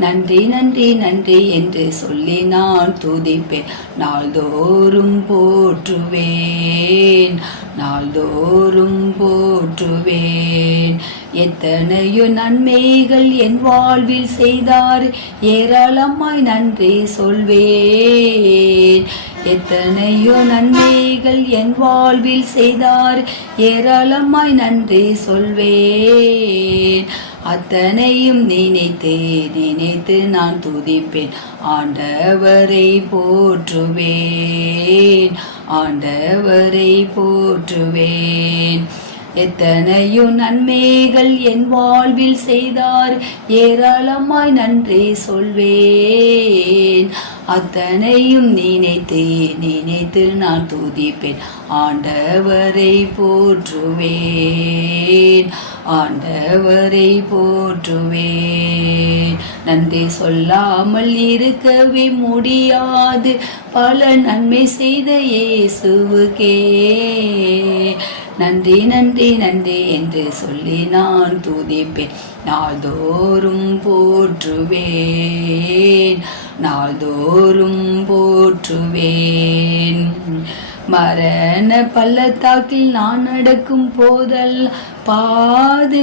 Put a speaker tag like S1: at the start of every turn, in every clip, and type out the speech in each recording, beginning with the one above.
S1: நன்றி நன்றி நன்றி என்று சொல்லி நான் துதிப்பேன். நாள்தோறும் போற்றுவேன். நாள்தோறும் போற்றுவேன். எத்தனையோ நன்மைகள் என் வாழ்வில் செய்தார். ஏராளமாய் நன்றி சொல்வேன். எத்தனையோ நன்மைகள் என் வாழ்வில் செய்தார். ஏராளமாய் நன்றி சொல்வேன். அத்தனையும் நினைத்து நினைத்து நான் துதிப்பேன். ஆண்டவரை போற்றுவேன் ஆண்டவரை போற்றுவேன். எத்தனையோ நன்மைகள் என் வாழ்வில் செய்தார் ஏராளமாய் நன்றி சொல்வேன். அத்தனையும் நினைத்து நினைத்து நான் துதிப்பேன். ஆண்டவரை போற்றுவேன் ஆண்டவரை போற்றுவேன். நன்றி சொல்லாமல் இருக்கவே முடியாது பல நன்மை செய்த இயேசுவுக்கே. நன்றி நன்றி நன்றி என்று சொல்லி நான் துதிப்பேன். நாள்தோறும் போற்றுவேன். நாள்தோறும் போற்றுவேன். மரண பள்ளத்தாக்கில் நான் நடக்கும் போதல் பாதுகாத்தீரையா?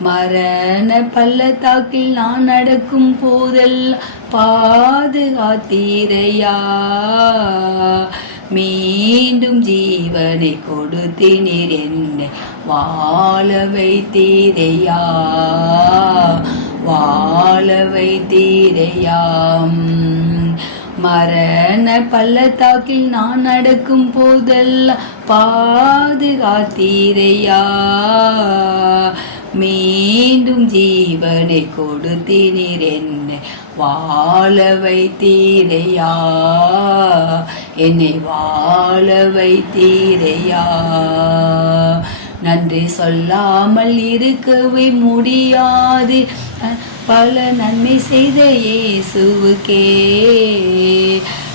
S1: மரண பள்ளத்தாக்கில் நான் நடக்கும் போதல் பாதுகாத்தீரையா? மீண்டும் ஜீவனை கொடுத்தினீர் என்னை வாழ வைத்தீரையா? வைத்தீரையாம் மரண பள்ளத்தாக்கில் நான் நடக்கும் போதெல்லாம் பாதுகாத்தீரையா. மீண்டும் ஜீவனை கொடுத்தினீர் என்னை வாழ வைத்தீரையா. என்னை வாழ வைத்தீரையா. நன்றி சொல்லாமல் இருக்கவே முடியாது. பல நன்மை செய்த இயேசுவுக்கே.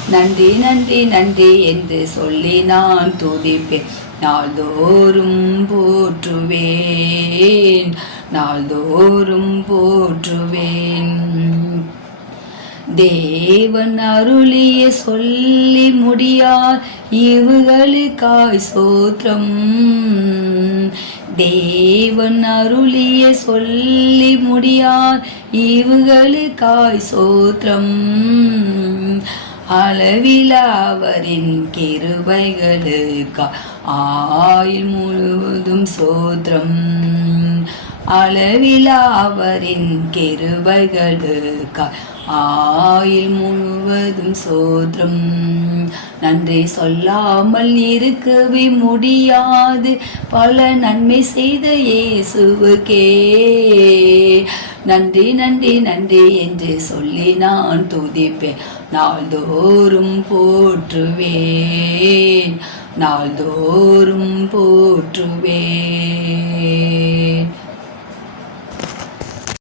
S1: நன்றி நன்றி நன்றி என்று சொல்லி நான் துதிப்பேன். நாள்தோறும் போற்றுவேன். நாள்தோறும் போற்றுவேன். தேவன் அருளிய சொல்லி முடியார் இவுகளுக்காய் சோத்திரம். தேவன் அருளிய சொல்லி முடியார் இவுகளுக்காய் சோத்திரம். அளவிலாவரின் கிருபைகளுக்கா ஆயுள் முழுவதும் சோத்திரம். அளவிலாவரின் கிருபைகளுக்கா ஆயில் முழுவதும் சோத்ரம் நன்றி சொல்லாமல் இருக்கவே முடியாது. பல நன்மை செய்த இயேசுவுக்கே. நன்றி நன்றி நன்றி என்று சொல்லி நான் துதிப்பேன். நாள்தோறும் போற்றுவேன். நாள்தோறும் போற்றுவேன்.